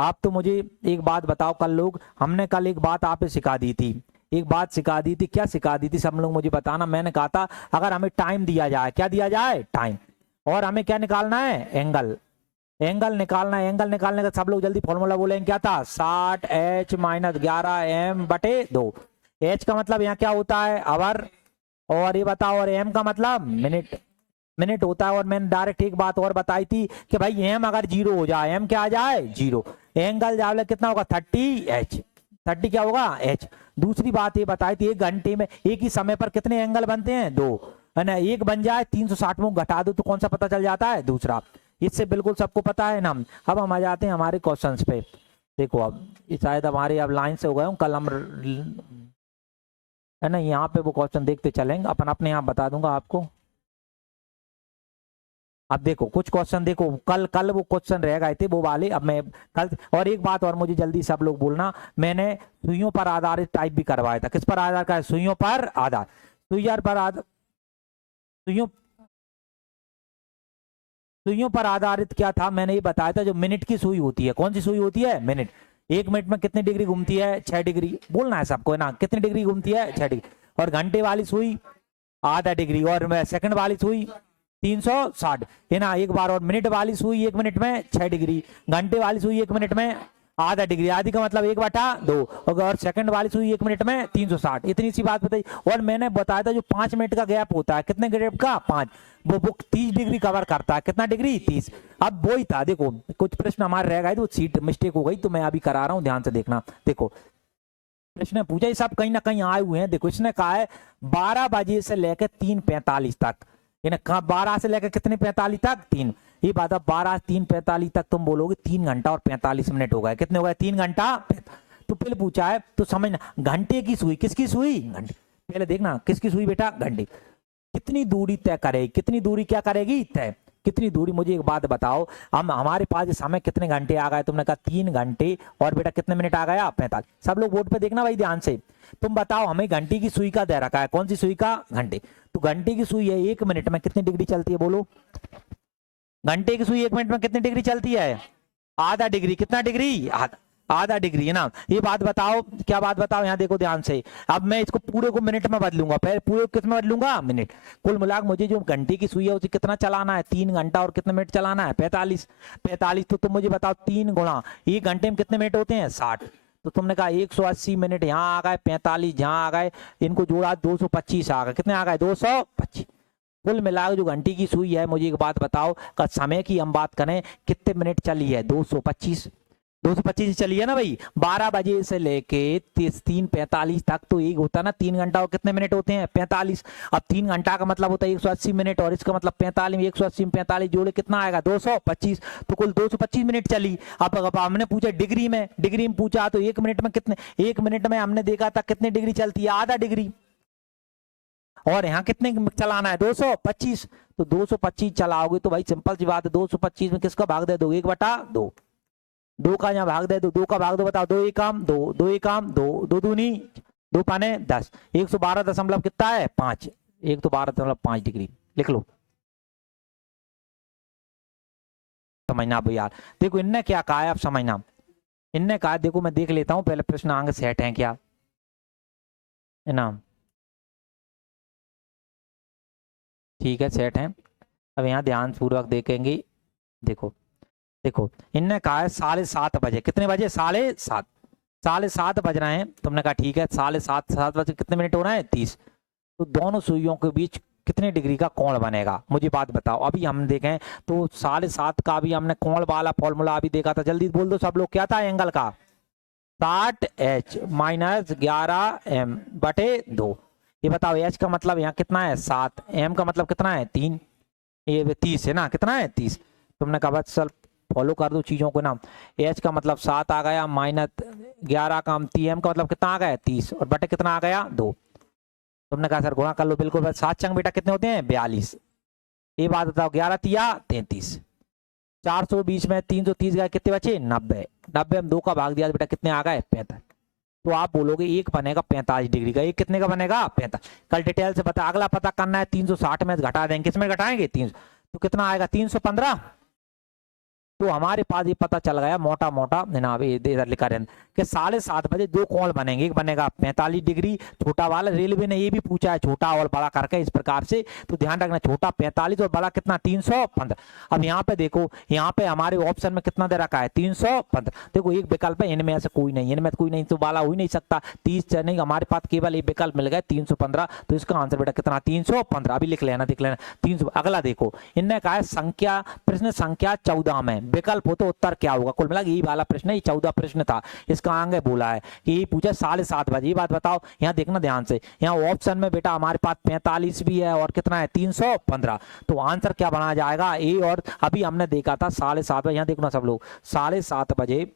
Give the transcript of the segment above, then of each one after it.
आप तो मुझे एक बात बताओ, कल लोग हमने कल एक बात आप सिखा दी थी, एक बात सिखा दी थी, क्या सिखा दी थी सब लोग मुझे बताना। मैंने कहा था अगर हमें टाइम दिया जाए, क्या दिया जाए, टाइम, और हमें क्या निकालना है, एंगल, एंगल निकालना है। एंगल निकालने का सब लोग जल्दी फॉर्मूला बोलेंगे, क्या था, 60h माइनस 11m बटे 2। एच का मतलब यहाँ क्या होता है, आवर, और ये बताओ, और एम का मतलब मिनट, मिनट होता है। और मैंने डायरेक्ट एक बात और बताई थी कि भाई एम अगर 0 हो जाए, एम क्या आ जाए, 0, एंगल जाए कितना होगा, 30h, 30 क्या होगा, h। दूसरी बात ये बताई थी, एक घंटे में एक ही समय पर कितने एंगल बनते हैं, 2, है ना, एक बन जाए 360 में घटा दो तो कौन सा पता चल जाता है, दूसरा। इससे बिल्कुल सबको पता है ना। अब हम आ जाते हैं हमारे क्वेश्चंस पे। देखो अब शायद हमारे अब लाइन से हो गए, कल हम है ना यहाँ पे वो क्वेश्चन देखते चलेंगे, अपन अपने यहाँ बता दूंगा आपको। अब देखो कुछ क्वेश्चन, देखो कल कल वो क्वेश्चन रह गए थे वो वाले, अब मैं कल। और एक बात और मुझे जल्दी सब लोग बोलना, मैंने सुइयों पर आधारित टाइप भी करवाया था। किस पर आधार का है, सुइयों पर आधार, सुइयों पर आधार, सुइयों, सुइयों पर आधारित क्या था, मैंने ये बताया था, जो मिनट की सुई होती है, कौन सी सुई होती है, मिनट। एक मिनट में कितनी डिग्री घूमती है, 6 डिग्री, बोलना है सबको, है ना, कितनी डिग्री घूमती है, 6 डिग्री। और घंटे वाली सुई आधा डिग्री, और सेकंड वाली सुई 360, है ना, एक बार। और मिनट वाली सुई 1 मिनट में 6 डिग्री, घंटे वाली सुई 1 मिनट में आधा डिग्री, आधी का मतलब 1/2, और सेकंड वाली सुई 1 मिनट में 360। इतनी सी बात बताई। और मैंने बताया था जो 5 मिनट का गैप होता है, कितने गैप का, 5, वो बुक 30 डिग्री कवर करता है, कितना डिग्री, 30। अब वो ही था, देखो कुछ प्रश्न हमारे रह गए तो सीट मिस्टेक हो गई, तो मैं अभी करा रहा हूँ, ध्यान से देखना। देखो प्रश्न पूछा, ये सब कहीं ना कहीं आए हुए हैं। देखो इसने कहा है 12 बजे से लेकर 3:45 तक, यानी कहा 12 से लेकर कितने 45 तक, 3। ये बात, अब 12 से 3:45 तक तुम बोलोगे 3 घंटा और 45 मिनट हो गए, कितने हो गए, 3 घंटा। तो पहले पूछा है तो समझना, घंटे की सुई, किसकी सुई, घंटे, पहले देखना किसकी सुई बेटा, घंटे, कितनी दूरी तय करेगी, कितनी दूरी क्या करेगी, तय, कितनी दूरी। मुझे एक बात बताओ, हम हमारे पास समय कितने घंटे आ गए, तुमने कहा 3 घंटे, और बेटा कितने मिनट आ गया, 45। सब लोग बोर्ड पे देखना भाई ध्यान से। तुम बताओ हमें घंटे की सुई का दे रखा है, कौन सी सुई का, घंटे। तो घंटे की सुई है 1 मिनट में कितनी डिग्री चलती है, बोलो, घंटे की सुई 1 मिनट में कितनी डिग्री चलती है, आधा डिग्री, कितना डिग्री, आधा डिग्री, है ना। ये बात बताओ, क्या बात बताओ, यहाँ देखो ध्यान से। अब मैं इसको पूरे को मिनट में बदलूंगा, पहले पूरे को किस में बदलूंगा, मिनट। कुल मिलाकर मुझे जो घंटे की सुई है उसे कितना चलाना है, 3 घंटा और कितने मिनट चलाना है, 45। 45 तो तुम मुझे बताओ 3 गुणा, 1 घंटे में कितने मिनट होते हैं, 60। तो तुमने कहा 180 मिनट यहाँ आ गए, 45 यहाँ आ गए, इनको जोड़ा 225 आ गए, कितने आ गए, 225। कुल मिलाकर जो घंटी की सुई है, मुझे एक बात बताओ, का समय की हम बात करें कितने मिनट चली है, 225, 225 चली है ना भाई। 12 बजे से लेके 3:45 तक तो एक होता है ना, 3 घंटा और कितने मिनट होते हैं, 45। अब 3 घंटा का मतलब होता है 180 मिनट, और इसका मतलब 45, 180 में 45 जोड़े कितना आएगा, 225। तो कुल 225 मिनट चली। अब हमने पूछा डिग्री में, डिग्री में पूछा तो 1 मिनट में कितने, 1 मिनट में हमने देखा था कितने डिग्री चलती है, आधा डिग्री। और यहाँ कितने चलाना है, 225। तो 225 चलाओगे तो भाई सिंपल सी बात है, 225 में किसका भाग दे दो, 1/2, 2 का यहाँ भाग दे दो, 2 का भाग दो, बताओ, 2 एकम 2, 2 एकम 2, 2 दूनी 2 पाने 10, 112 दशमलव कितना है, 5, 112.5 डिग्री, लिख लो। समझना भाई यार, देखो इनने क्या कहा है, अब समझना। इनने कहा, देखो मैं देख लेता हूँ पहले प्रश्न आगे सेट है क्या, है ना, ठीक है सेट है। अब यहाँ ध्यान पूर्वक देखेंगे। देखो देखो इनने कहा है 7:30 बजे, कितने बजे, 7:30, 7:30 बज रहे हैं। तुमने कहा ठीक है, 7:30, 7 बजे कितने मिनट हो रहे हैं, 30। तो दोनों सुइयों के बीच कितने डिग्री का कोण बनेगा, मुझे बात बताओ। अभी हम देखें तो 7:30 का भी हमने कोण वाला फॉर्मूला अभी देखा था, जल्दी बोल दो सब लोग, क्या था एंगल का, 60h माइनस 11m बटे 2। ये बताओ एच का मतलब यहाँ कितना है, 7, एम का मतलब कितना है, 3, ये 30 है ना, कितना है, 30। तुमने कहा बस चल फॉलो कर दो चीजों को ना। एच का मतलब 7 आ गया, माइनस 11 का 3m का मतलब कितना आ गया, 30, और बटे कितना आ गया, 2। तुमने कहा सर गुणा कर लो, बिल्कुल बस 7 चंग बेटा कितने होते हैं, 42। ये बात बताओ, 11 तिया 33, 420 में 330 गए, कितने बचे, 90, 90 में 2 का भाग दिया बेटा कितने आ गए, 45। तो आप बोलोगे एक बनेगा 45 डिग्री का, एक कितने का बनेगा, 45। कल डिटेल से पता, अगला पता करना है 360 में घटा देंगे, किसमें घटाएंगे, 300, तो कितना आएगा, 315। तो हमारे पास ये पता चल गया मोटा मोटा ना, इधर लिखा रहता कि 7:30 बजे दो कोण बनेंगे, एक बनेगा 45 डिग्री छोटा वाला, रेलवे ने ये भी पूछा है छोटा और बड़ा करके इस प्रकार से, तो ध्यान रखना छोटा 45 और बड़ा कितना 315। अब यहाँ पे देखो, यहाँ पे हमारे ऑप्शन में कितना दे रखा है 315। देखो एक विकल्प है, इनमें से कोई नहीं, इनमें कोई नहीं तो वाला हो ही नहीं सकता, 30 नहीं, हमारे पास केवल एक विकल्प मिल गया 315, तो इसका आंसर बेटा कितना 315। अभी लिख लेना, देख लेना 300। अगला देखो, इनने कहा है संख्या, प्रश्न संख्या 14 में विकल्प हो तो उत्तर क्या होगा। कुल मिला यही वाला प्रश्न है, ये 14 प्रश्न था, इसका आगे बोला है कि ये पूछा 7:30 बजे। ये बात बताओ, यहाँ देखना ध्यान से, यहाँ ऑप्शन में बेटा हमारे पास 45 भी है और कितना है 315, तो आंसर क्या बना जाएगा ए। और अभी हमने देखा था 7:30 बजे, यहाँ देखना सब लोग 7:30 बजे,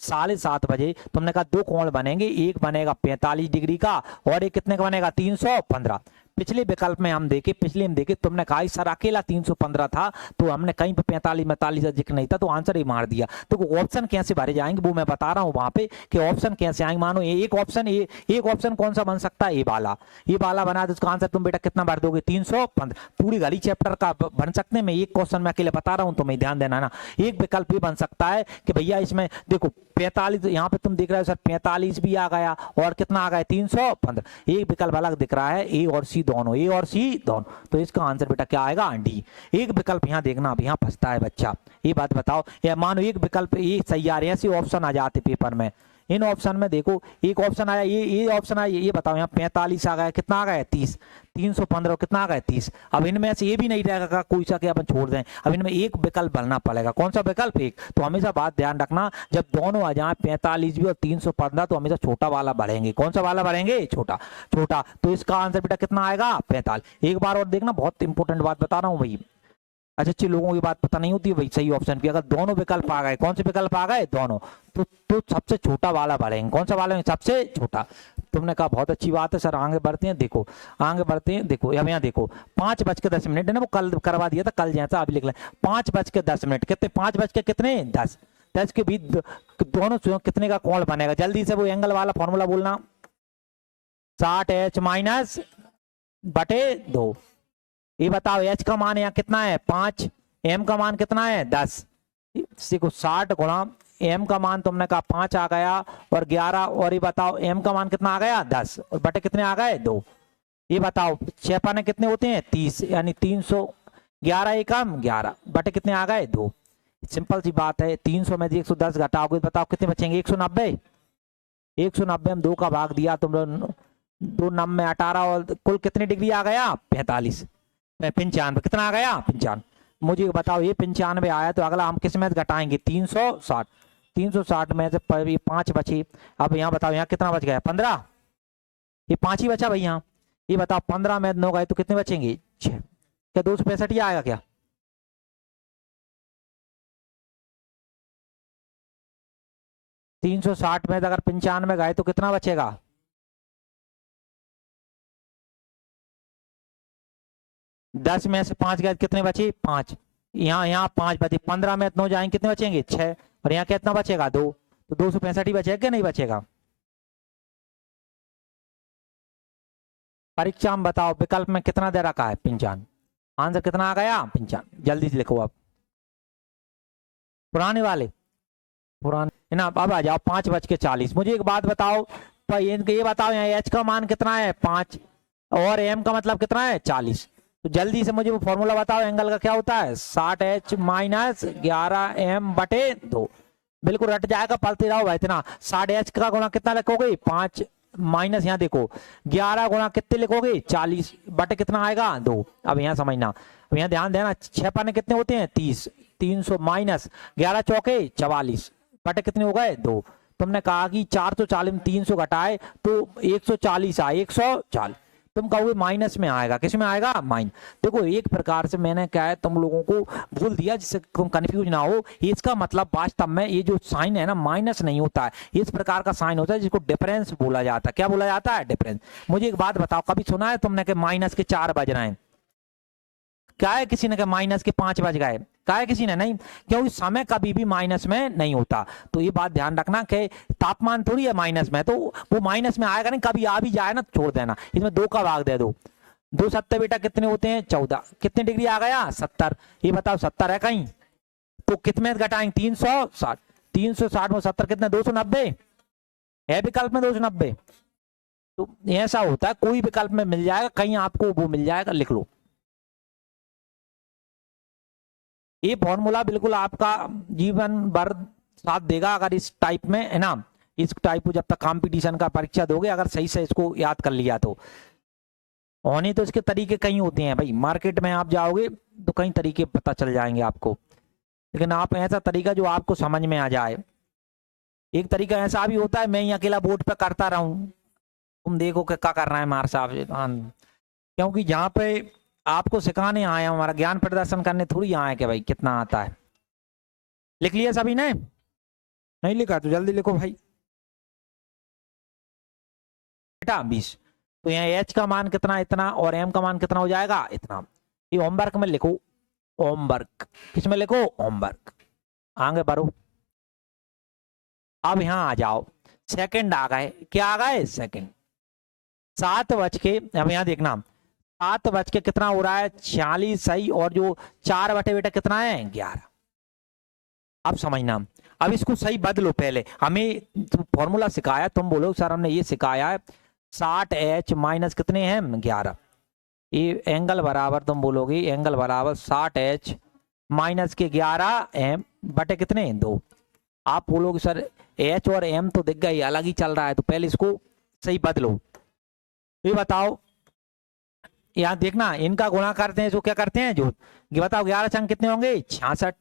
7:30 बजे तुमने कहा दो कोण बनेंगे, एक बनेगा 45 डिग्री का और एक कितने का बनेगा 315। पिछले विकल्प में हम देखे, पिछले हम देखे, तुमने कहा सर अकेला 315 था, तो हमने कहीं पे 45 का जिक्र नहीं था, तो आंसर ही मार दिया। तो ऑप्शन कैसे भरे जाएंगे वो मैं बता रहा हूँ वहां पे कि ऑप्शन कैसे आएंगे। मानो एक ऑप्शन, एक ऑप्शन कौन सा बन सकता है, ये वाला बना तो उसका आंसर तुम बेटा कितना भर दोगे 315। पूरी घड़ी चैप्टर का बन सकते हैं, मैं एक क्वेश्चन में अकेले बता रहा हूँ, तुम्हें ध्यान देना ना। एक विकल्प ये बन सकता है कि भैया इसमें देखो 45, यहाँ पे तुम देख रहे हो सर 45 भी आ गया और कितना आ गया 315। एक विकल्प अलग दिख रहा है, ए और सी दोनों, ए और सी दोनों, तो इसका आंसर बेटा क्या आएगा डी। एक विकल्प यहाँ देखना, अब यहाँ फंसता है बच्चा, ये बात बताओ, या मानो एक विकल्प ये सही आ रहे हैं, ऐसे ऑप्शन आ जाते पेपर में, इन ऑप्शन में देखो एक ऑप्शन आया, ये ऑप्शन आया, ये बताओ यहाँ 45 आ गया, कितना आ गया 30, 315 कितना आ गया 30। अब इनमें से ये भी नहीं रहेगा कोई सा कि अपन छोड़ दें, अब इनमें एक विकल्प भरना पड़ेगा। कौन सा विकल्प? एक। तो हमेशा बात ध्यान रखना, जब दोनों आ जाए 45 भी और 315, तो हमेशा छोटा वाला भरेंगे। कौन सा वाला भरेंगे? छोटा। छोटा, तो इसका आंसर बेटा कितना आएगा 45। एक बार और देखना, बहुत इंपॉर्टेंट बात बता रहा हूँ भाई, अच्छे लोगों की बात पता नहीं होती है भाई। सही ऑप्शन पे अगर दोनों विकल्प आ गए, कौन से विकल्प आ गए? दोनों, तो सबसे छोटा वाला भरेंगे। कौन सा वाला? सबसे छोटा। तुमने कहा बहुत अच्छी बात है सर, आगे बढ़ते हैं। देखो आगे बढ़ते हैं, देखो अब यहाँ देखो 5:10 है ना, वो कल करवा दिया था, कल जैसा अभी लिख लें 5:10 कितने 5:10 10 के बीच दोनों कितने का कोण बनेगा? जल्दी से वो एंगल वाला फॉर्मूला बोलना, 60h-2। ये बताओ एच का मान यहाँ कितना है 5, एम का मान कितना है 10। देखो 60 गुणा एम का मान तुमने कहा 5 आ गया और 11, और ये बताओ एम का मान कितना आ गया 10 और बटे कितने आ गए 2। ये बताओ 6 पाने कितने होते हैं 30, यानी 311 एकम 11 बटे कितने आ गए 2। सिंपल सी बात है, 300 में 110 घटाओगे बताओ कितने बचेंगे 190। 190 में 2 का भाग दिया तुम लोग, 2 9 में 18 और कुल कितनी डिग्री आ गया 45, 95 कितना आ गया 95। मुझे बताओ ये 95 आया, तो अगला हम किस में घटाएंगे 360। 360 में से 5 बची। अब यहाँ बताओ यहाँ कितना बच गया 15, ये 5 ही बचा भाई यहाँ। ये बताओ 15 में 9 गए तो कितने बचेंगे 6। क्या 265 ही आएगा क्या? तीन 360 में अगर 95 गए तो कितना बचेगा? 10 में से 5 गए कितने बचे 5। यहाँ 5 बचे, 15 में 9 जाएंगे कितने बचेंगे 6, और यहाँ कितना बचेगा 2, तो 265 ही बचेगा क्या नहीं बचेगा? परीक्षा में बताओ विकल्प में कितना दे रखा है 95, आंसर कितना आ गया 95। जल्दी से लिखो अब पुराने वाले, पुराने ना। अब आ जाओ 5:40। मुझे एक बात बताओ, ये बताओ यहाँ एच का मान कितना है 5 और एम का मतलब कितना है 40, तो जल्दी से मुझे वो फॉर्मूला बताओ एंगल का क्या होता है 60h-11m बटे 2। बिल्कुल रट जाएगा, पलते रहो भाई इतना। 60h का गुणा कितना लिखोगे 5 माइनस यहाँ देखो 11 गुणा कितने लिखोगे 40 बटे कितना आएगा 2। अब यहाँ समझना, अब यहाँ ध्यान देना, 6 पाने कितने होते हैं 30, 300 माइनस 11 चौके 44 बटे कितने हो गए 2। तुमने कहा कि 440 में 300 घटाए तो 140 आए, 140 तुम कहोगे माइनस में आएगा, किस में आएगा माइनस। देखो एक प्रकार से मैंने क्या है तुम लोगों को बोल दिया जिससे तुम कंफ्यूज ना हो। इसका मतलब वास्तव में ये जो साइन है ना माइनस नहीं होता है, इस प्रकार का साइन होता है जिसको डिफरेंस बोला जाता है। क्या बोला जाता है? डिफरेंस। मुझे एक बात बताओ, कभी सुना है तुमने कि माइनस के 4 बज रहे हैं? क्या है किसी ने कहा माइनस के 5 बज गए? क्या है किसी ने? नहीं, क्योंकि समय कभी भी माइनस में नहीं होता। तो ये बात ध्यान रखना कि तापमान थोड़ी है माइनस में, तो वो माइनस में आएगा नहीं, कभी आ भी जाए ना छोड़ देना। इसमें 2 का भाग दे दो, 2 7 बेटा कितने होते हैं 14, कितने डिग्री आ गया 70। ये बताओ 70 है कहीं? तो कितने घटाएंगे 360, 360 में 70 कितने 290 है विकल्प में 290। तो ऐसा होता है कोई विकल्प में मिल जाएगा, कहीं आपको वो मिल जाएगा, लिख लो। ये फॉर्मूला बिल्कुल आपका जीवन भर साथ देगा अगर इस टाइप में है ना, इस टाइप को जब तक कंपटीशन का परीक्षा दोगे अगर सही से इसको याद कर लिया तो। होने तो इसके तरीके कई होते हैं भाई, मार्केट में आप जाओगे तो कई तरीके पता चल जाएंगे आपको, लेकिन आप ऐसा तरीका जो आपको समझ में आ जाए। एक तरीका ऐसा भी होता है मैं ही अकेला बोर्ड पे करता रहूं, तुम देखो क्या करना है मार साहब, क्योंकि जहाँ पे आपको सिखाने आए हमारा ज्ञान प्रदर्शन करने थोड़ी आए कि भाई कितना आता है। लिख लिया सभी ने? नहीं लिखा तो जल्दी लिखो भाई। बेटा 20, तो यहाँ एच का मान कितना इतना और एम का मान कितना हो जाएगा इतना। ये होमवर्क में लिखो, होमवर्क किस में लिखो, होमवर्क। आगे बढ़ो, अब यहाँ आ जाओ, सेकंड आ गए, क्या आ गए सेकंड। 7 बज के, अब यहाँ देखना 7 बज के कितना हो रहा है 46 सही, और जो 4 बटे बेटा कितना है 11। अब समझना, अब इसको सही बदलो। पहले हमें फॉर्मूला सिखाया, तुम बोलो सर हमने ये सिखाया है 60h माइनस कितने हैं 11, ये एंगल बराबर तुम बोलोगे एंगल बराबर 60h माइनस के 11m बटे कितने 2। आप बोलोगे सर h और m तो दिख गया ये अलग ही चल रहा है, तो पहले इसको सही बदलो। ये बताओ, यहाँ देखना इनका गुणा करते हैं, जो क्या करते हैं जो ये बताओ 11 छंग कितने होंगे 66,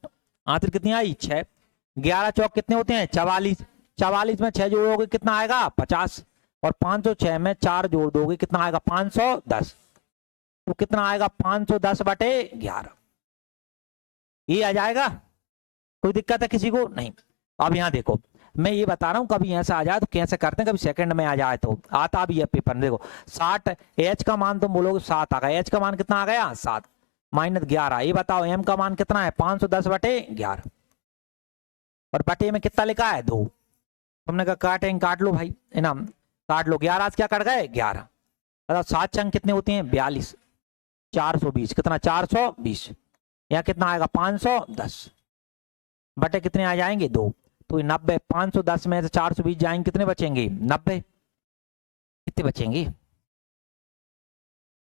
आंसर कितनी आई 6, 11 चौक कितने होते हैं 44, 44 में 6 जोड़ोगे कितना आएगा 50, और 506 में 4 जोड़ दोगे कितना आएगा 510, तो कितना आएगा 510 बटे 11, ये आ जाएगा। कोई दिक्कत है किसी को? नहीं। अब यहाँ देखो मैं ये बता रहा हूँ, कभी ऐसा आ जाए तो कैसे करते हैं, कभी सेकंड में आ जाए तो आता भी है पेपर में। देखो 60 एच का मान तुम बोलोगे 7 आ गया, एच का मान कितना आ गया 7 माइनस 11, ये बताओ एम का मान कितना है 510 बटे 11, और बटे में कितना लिखा है 2। तुमने कहा काटेंगे, काट लो भाई है ना, काट लो। 11 क्या कट गए 11, बताओ 7 छंग कितने होते हैं 42, 420 कितना 420, यहाँ कितना आएगा 510 बटे कितने आ जाएंगे 2, तो 90, 510 में से 420 जाएंगे कितने बचेंगे 90, कितने बचेंगे।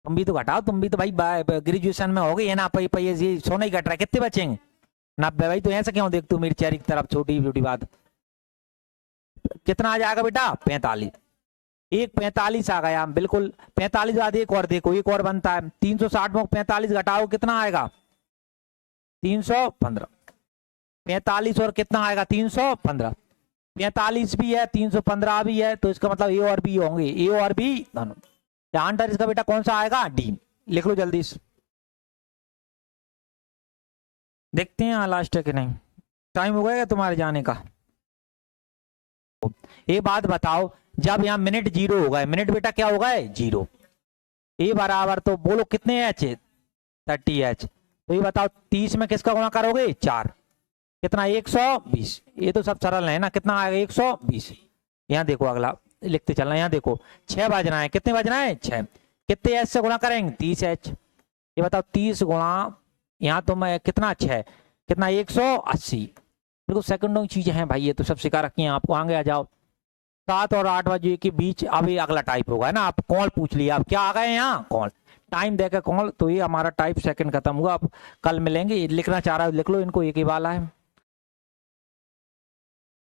तुम भी तो घटाओ, तुम भी तो भाई ग्रेजुएशन में हो गई है ना, ये सोना ही घट रहा है, कितने बचेंगे 90। भाई तो ऐसा क्यों देखते हो मेरी चेहरे की तरफ, छोटी छोटी बात। कितना आ जाएगा बेटा 45, एक 45 आ गया बिल्कुल। 45 बाद एक और देखो, एक और बनता है 360 में 45 घटाओ कितना आएगा 315, 45 और कितना आएगा 315, 45 भी है 315 भी है, तो इसका मतलब ए और बी होंगे, ए और बी दोनों। आंसर इसका बेटा कौन सा आएगा डी, लिख लो जल्दी से। देखते हैं लास्ट है कि नहीं, टाइम हो गया तुम्हारे जाने का। ये बात बताओ, जब यहाँ मिनट 0 हो गए, मिनट बेटा क्या होगा 0, ए बराबर तो बोलो कितने एच 30h, तो ये बताओ 30 में किसका गुणा करोगे 4, कितना 120, ये तो सब सरल है ना, कितना आएगा 120। यहाँ देखो अगला लिखते चलना, यहाँ देखो 6 बजना है, कितने बजना है 6, कितने एच से गुणा करेंगे 30h, ये बताओ 30 गुणा यहाँ तो मैं कितना 6 कितना 180। देखो सेकंडों की चीजें हैं भाई, ये तो सब सिखा रखी हैं आपको। आगे आ जाओ 7 और 8 बजे के बीच, अब ये अगला टाइप होगा ना, आप कॉल पूछ लिया, अब क्या आ गए यहाँ कॉल, टाइम देकर कॉल, तो ये हमारा टाइप सेकंड खत्म हुआ। अब कल मिलेंगे, लिखना चाह रहा है लिख लो, इनको एक ही वाला है।